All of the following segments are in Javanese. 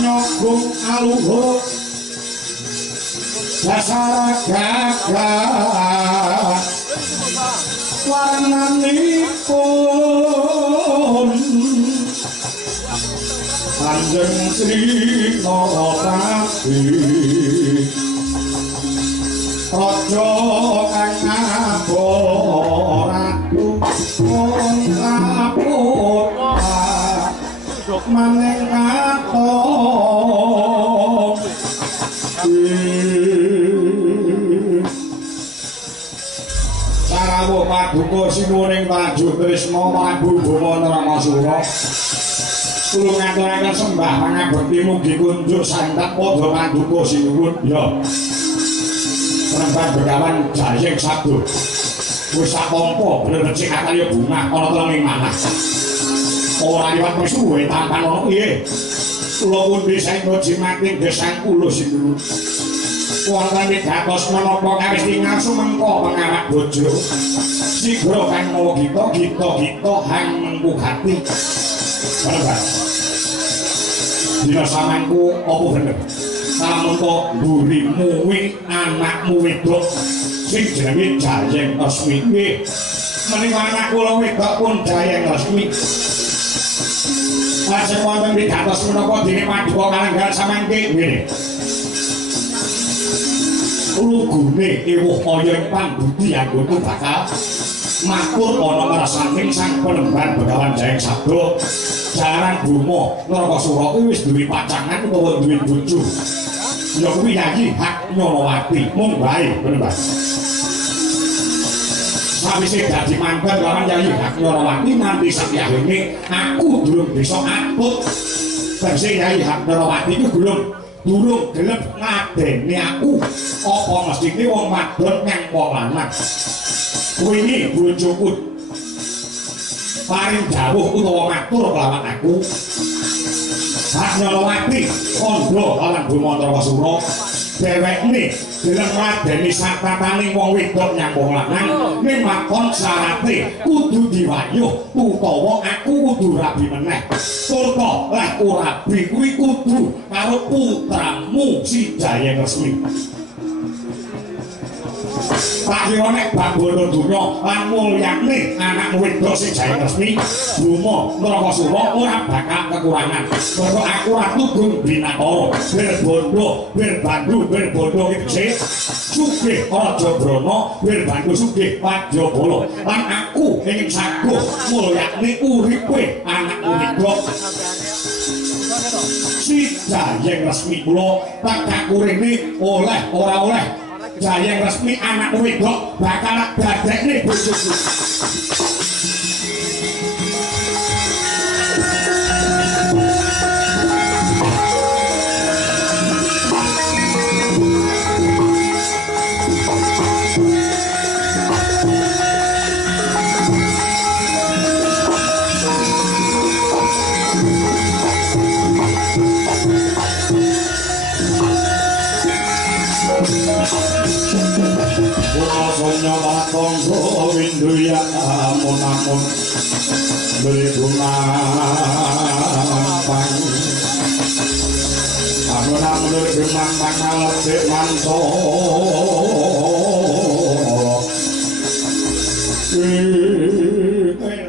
Nyokung aluhur dasar gagah warnanipun Kanjeng Sri Narapati Raja kang ngaboratu kapur maneng katong Sarawo paduka sinuwuning Praja Trisna Prabu Bama Ramasura kula ngaturaken sembah pangabekti mugi kunjuk santet padha paduka sinuwun ya Remban Begawan Jayeng Sabdo wis satampa bener becik kaya bunga ana telenging manah ora liwat pesuwe tampan ana piye kula pundi saengga jimating gesang kula sinuwun wonten wigatos menapa kawis tinggal sumengko pengawak bojo sigra kang mawa gita hang mengkugati bener dina samangku apa bener samunta mburimu kuwi anakmu wedok sing jenenge Jayeng Resmi nggih menika anak kula wedok pun Jayeng Resmi Lajeng wonten wigatos menapa dene paduka kalenggan samangke ngene. Lugune ewuh kaya ing pambudi anggoku bakal matur ana ngrasaning sang penemban Begawan Jayeng Sabdo. Jaran Buma Narakasura kuwi wis duwe pacangan utawa duwe bojo. Ya kuwi Yayi Hak Nyarawati mung wae penemban. Sawise dadi manten lawan Yayi Hak Nyarawati nanti sakyahene aku durung bisa atut. Tegese Yayi Hak Nyarawati iku durung gelem ngadeni aku. Apa mestine wong wadon nyang wong lanang. Kuwi iki bojoku. Paring dawuh utawa matur kelawan aku. Hak Nyarawati kandha lawan Bama Narakasura. Dhewekne gelem ngadeni sakataning wong wedok nyang wong lanang ning makon syarate kudu diwayuh utawa aku kudu rabi meneh. Turta lek ora rabi kuwi kudu karo putramu si Jayeng Resmi. Pakiwane Babono Dunya lan mulyane anakmu wedok si Jayeng Resmi Bama Narakasura ora bakal kekurangan. Mergo aku ratu gung Binatara, Wirbondo, Wirbandu, Wirbondo iki sugih Raja Brana, Wirbandu sugih Wadyabala. Lan aku ingin saguh mulyane uripe anakmu wedok si Jayeng Resmi kula tak kakurene oleh ora oleh Jayeng Resmi anak wedok bakal dadekne bojoku. Sonya batonggo windu ya amun-amun beli bunga pang amun-amun beli bunga pang ngalesik manto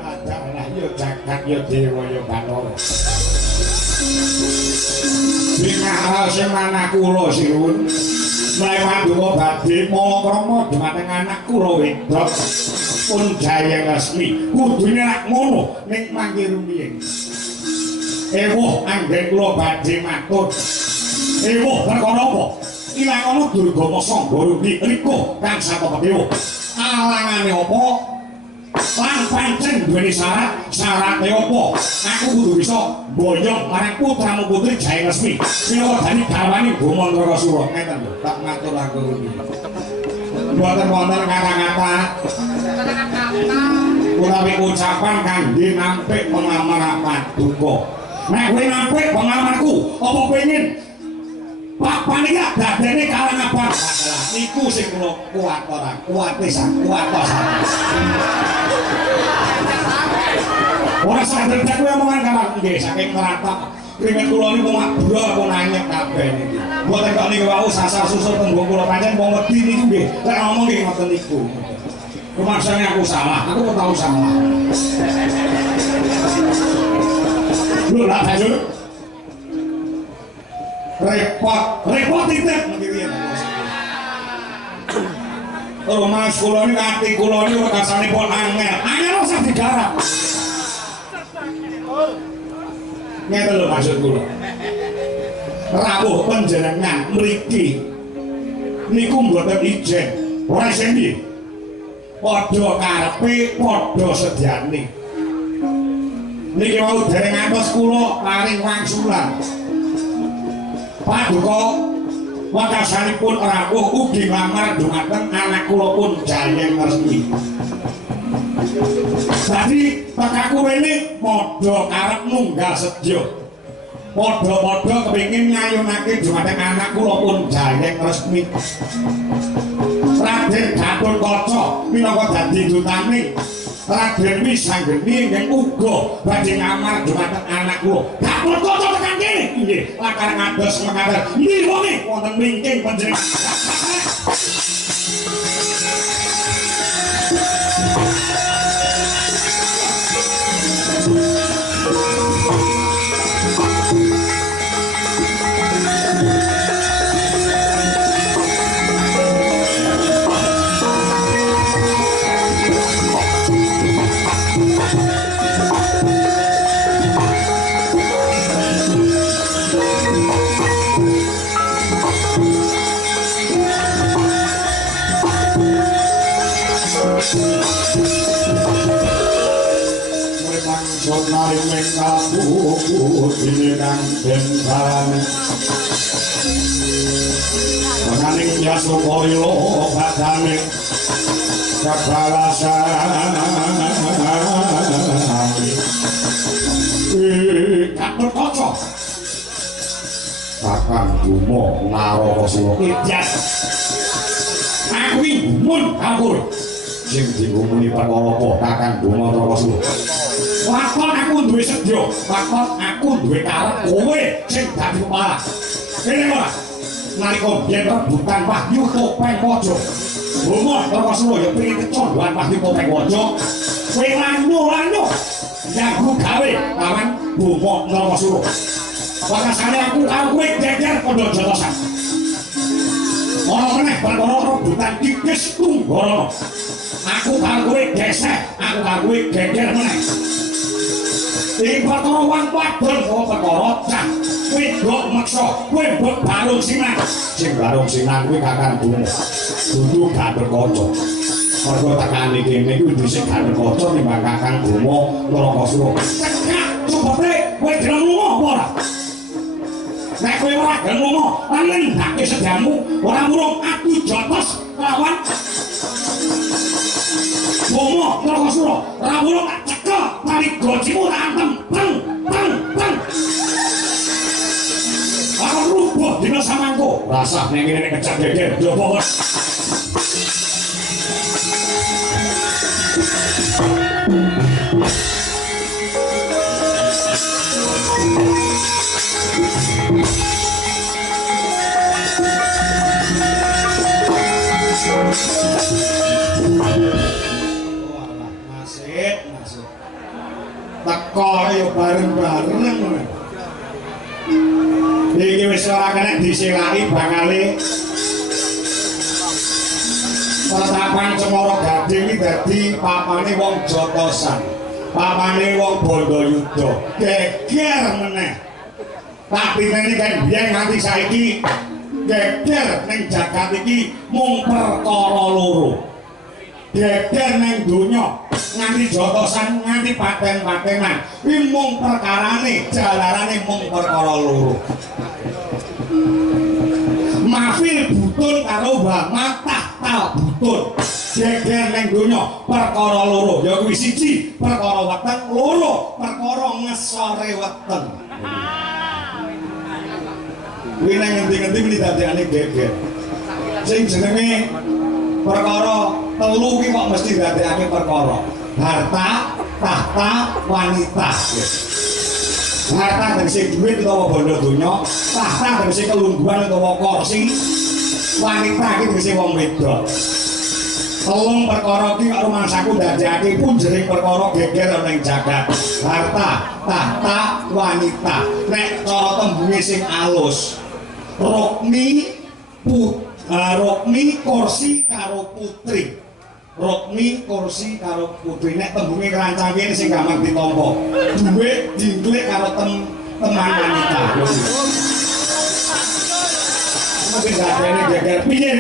adalah yo jagat yo dewa yo Bathara binara semana kula siun mlewat donga badhe malakrama dhumateng anak kula wedok pun Jayeng Resmi kudune rak ngono ning mangke rumiyin ewuh anggen kula badhe matur ewuh perkara apa ilang ana Durgama Sangga Rumi riko kang sapa dewa alangane apa lan pancen duweni syarat opo aku kudu bisa boyong marang putramu putri Jaya Resmi menawa dadi garwane Bomandra Sura ngeten lho tak matur aku mboten wonten kata-kata utawi ucapan kangge nampik pengamarapan duka nek kowe nampik pengamarku apa pengen Pak Panitia dadene kalang abang niku sing kula kuat ora kuat pisan kuat ora sadar kowe omongan kalang nggih saking merata kringet kula niku mabur kok nanyek kabeh niki mboten kok niku wau sasar susul tenggo kula pancen wong wedi niku nggih lek ngomong nggih ngoten niku rumangsane aku salah aku kok tau salah lho lah hasil repot titik mengkiri oh mas kula ini ati kula ini rasane pun angel usah digarap ngeten lho maksud kula rawuh panjenengan mriki niku mboten ijen ora isin piye padha karepe padha sedyane niki mau dereng ngantos kula paring wangsulan Paduka wakasanipun rawuh ugi nglamar dhumateng anak kula pun Jaya Resmi. Dadi pakaku rene padha karep nunggal sedya. Padha-padha kepengin ngayunake dhumateng anak kula pun Jaya Resmi. Raden Gatotkaca minangka dadi dutane Raden Wisanggeni ingkang uga badhe ngamar dhumateng anak kula. Gatotkaca tekan kene nggih, lakar ngados mekaten. Niwone wonten wingking panjenengan. Sonari mengkapu ini kang bentan menganing yasu koyo badane kebalasan Gatotkaca Kakang Bima Narasura idyas aku iki gumun kapur sing digumuni perkara apa Kakang Bima Narasura lakon aku duwe sedya lakon aku duwe karep kowe sing dadi kepala kene ora nalika yen rebutan Wahyu Topeng Waja Bima Narasura ya pengen kecondhoan Wahyu Topeng Waja kowe lanyu nyagu gawe lawan Bima Narasura wakasane aku karo kowe geger padha jotosan ora meneh perkara rebutan Kikis Tunggara aku karo kowe gesek aku karo kowe geger meneh ing perkara wong wadon kok perkara cah wedok meksa kowe mbok barung sinan sing barung sinan kuwi Kakang Bima dudu Gatotkaca mergo tekane kene kuwi dhisik Gatotkaca nimbang Kakang Bima Narasura cekak cobote kowe gelem lunga apa ora nek kowe ora gelem lunga lan nindakake sedyamu ora murung adu jotos lawan Bima Narasura ora murung cekel tarik gocimu rantem bang aku rubuh dina samangko rasah ning ngene kecak geger jowo Nasib teko ayo bareng-bareng iki wis ora kena disilaki bangale Pratapan Cemara Gading iki dadi papane wong jotosan papane wong Bandayuda geger meneh tapi ini kan biyen nganti saiki geger ning jagat iki mung perkara loro geger ning donya nganti jotosan nganti paten-patenan kuwi mung perkarane jalarane mung perkara loro mafil butun karo wama tahta butun geger ning donya perkara loro ya kuwi siji perkara weteng loro perkara ngesore weteng kuwi nang ngendi-ngendi muni dadekane geger sing jenenge perkara telu ki kok mesti dadekake perkara harta tahta wanita harta tegese duit utawa bondo donya tahta tegese kelungguhan utawa kursi wanita iki tegese wong wedok telung perkara ki karo mangsaku ndadekake punjering perkara geger ning jagat harta tahta wanita nek cara tembunge sing alus rokmi kursi karo putri rokmi kursi karo putri nek tembunge kerancang kene sing gampang ditampa duit dingklik karo teman wanita mesti dadene geger piye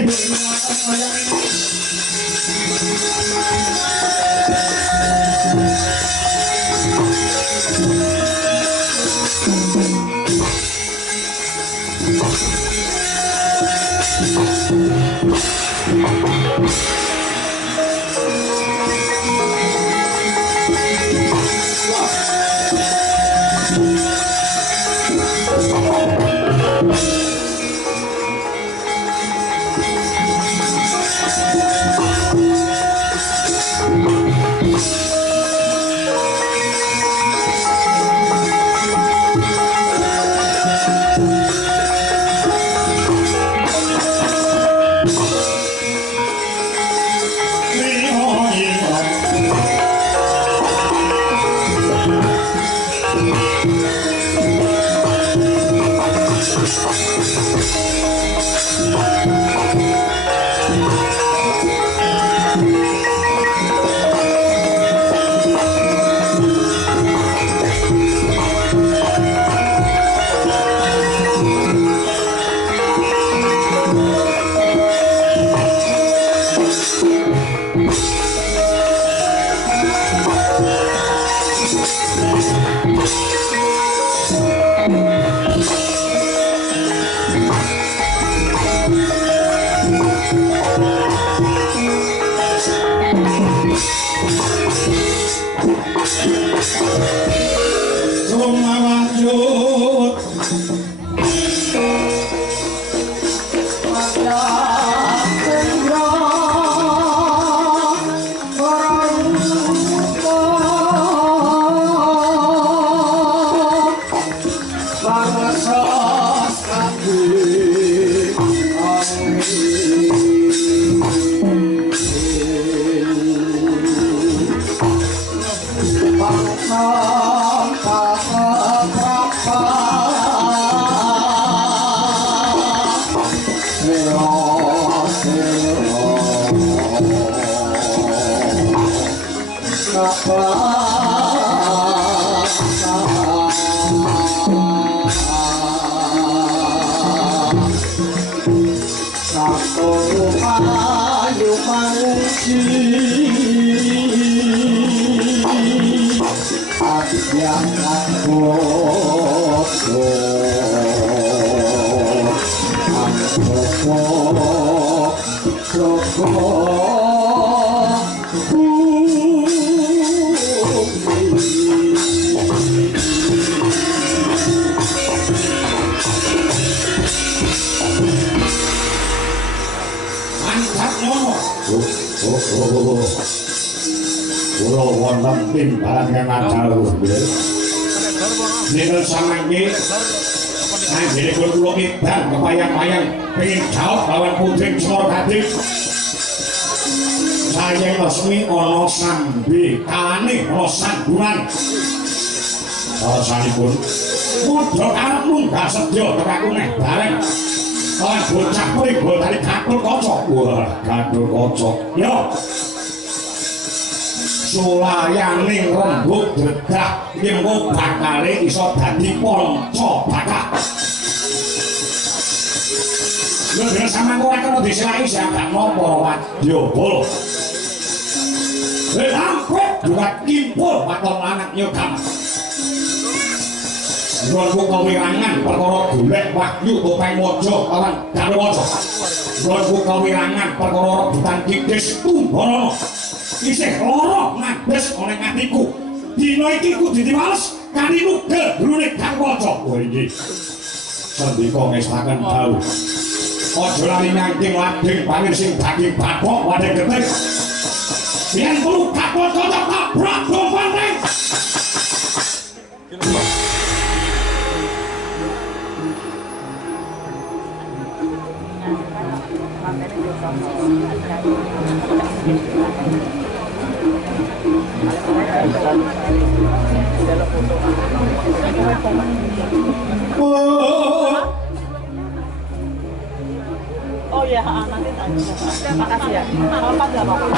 Nek samangke anjene kula edan kepayang-payang pengin jawab lawan putri Semar Gading. Sayang resmi ana sambe kalane ana sangguran. Alasanipun mudha karep munggah sedya tekaku neh bareng. Lan bocah kuwi botane Gatul Kaca. Wah, Gatul Kaca. Yo. Sulayaning rembug dredah iki mengko bakale iso dadi panca bakal. Lha dene sampeyan ora kena disilaki sak gak napa wadyabala. Lampuk juga kimpul paton lanang nyodam. Ron buka wirangan perkara golek wahyu topeng waja kawan gawe waja. Ron buka wirangan perkara rebutan kidis tumbara. Isih lara ngabes oleh atiku. Dina iki kudu diwales kali nugel brune kang waja. Oh iki. Sandika ngestaken dawuh. Aja lali nangking lading pangir sing daging bathok wadhe getek. Yen perlu kapal cocok tabrak dompanteng. Oh ya, nanti tanya. Terima kasih ya. Apa enggak apa-apa?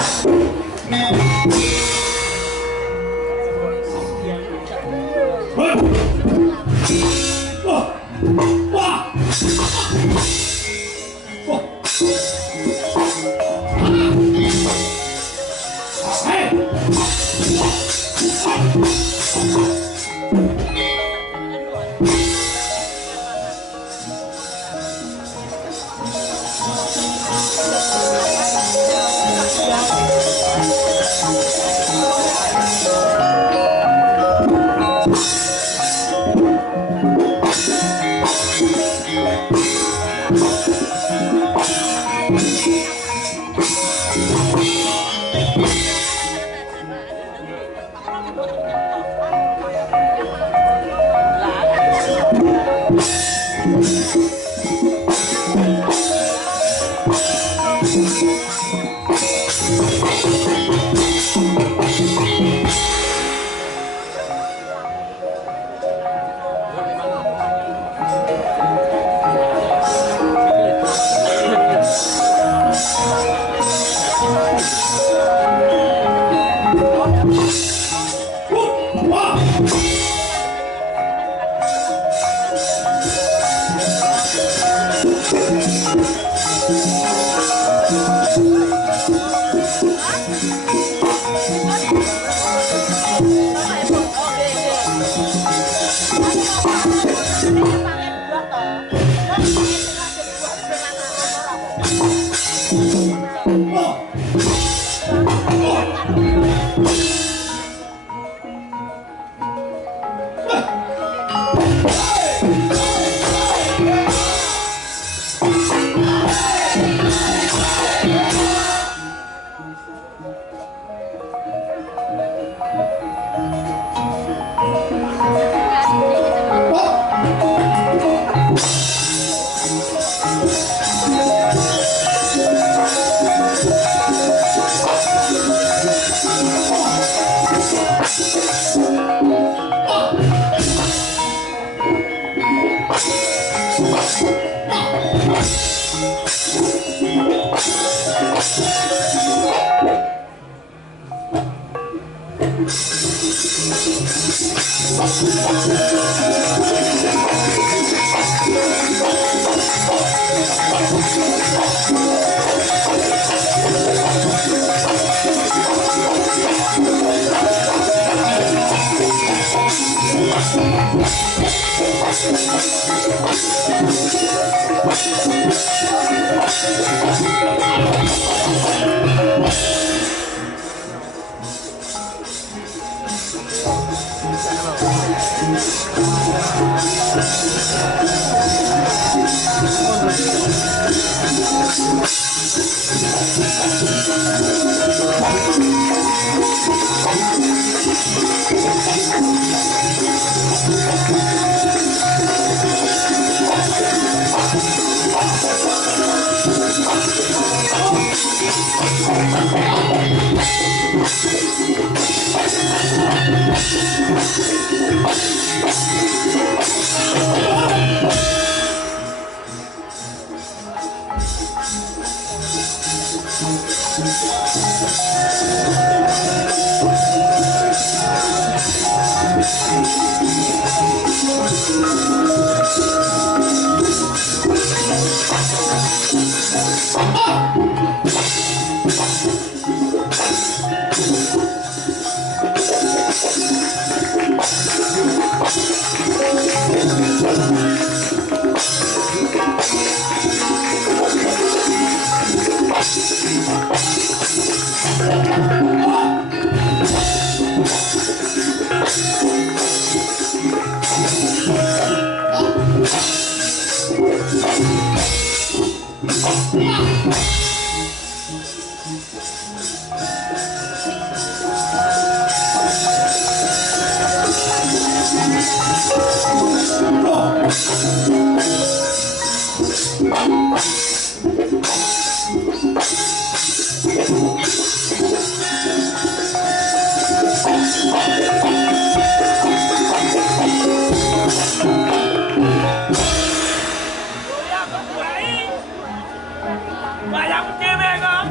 Banyak cewek kan?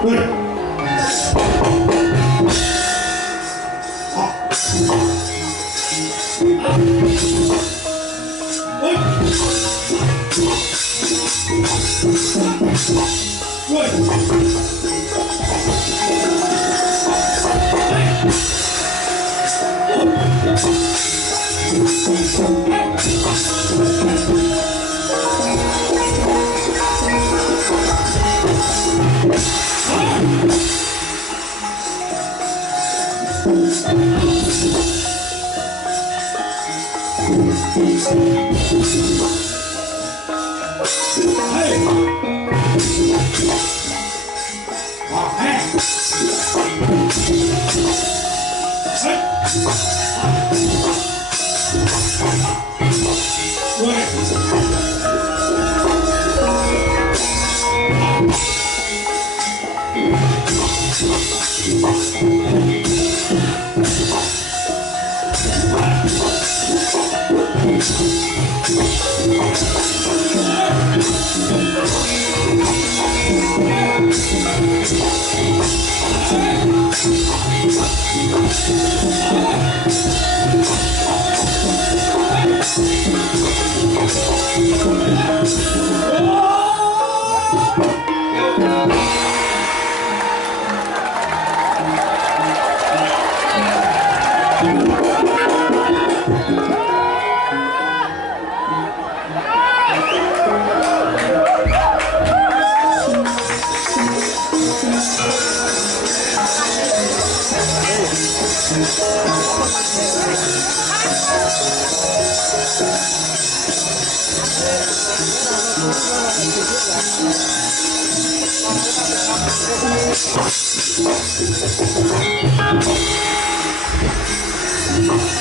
เฮ้ยเฮ้ยเฮ้ย Thank you.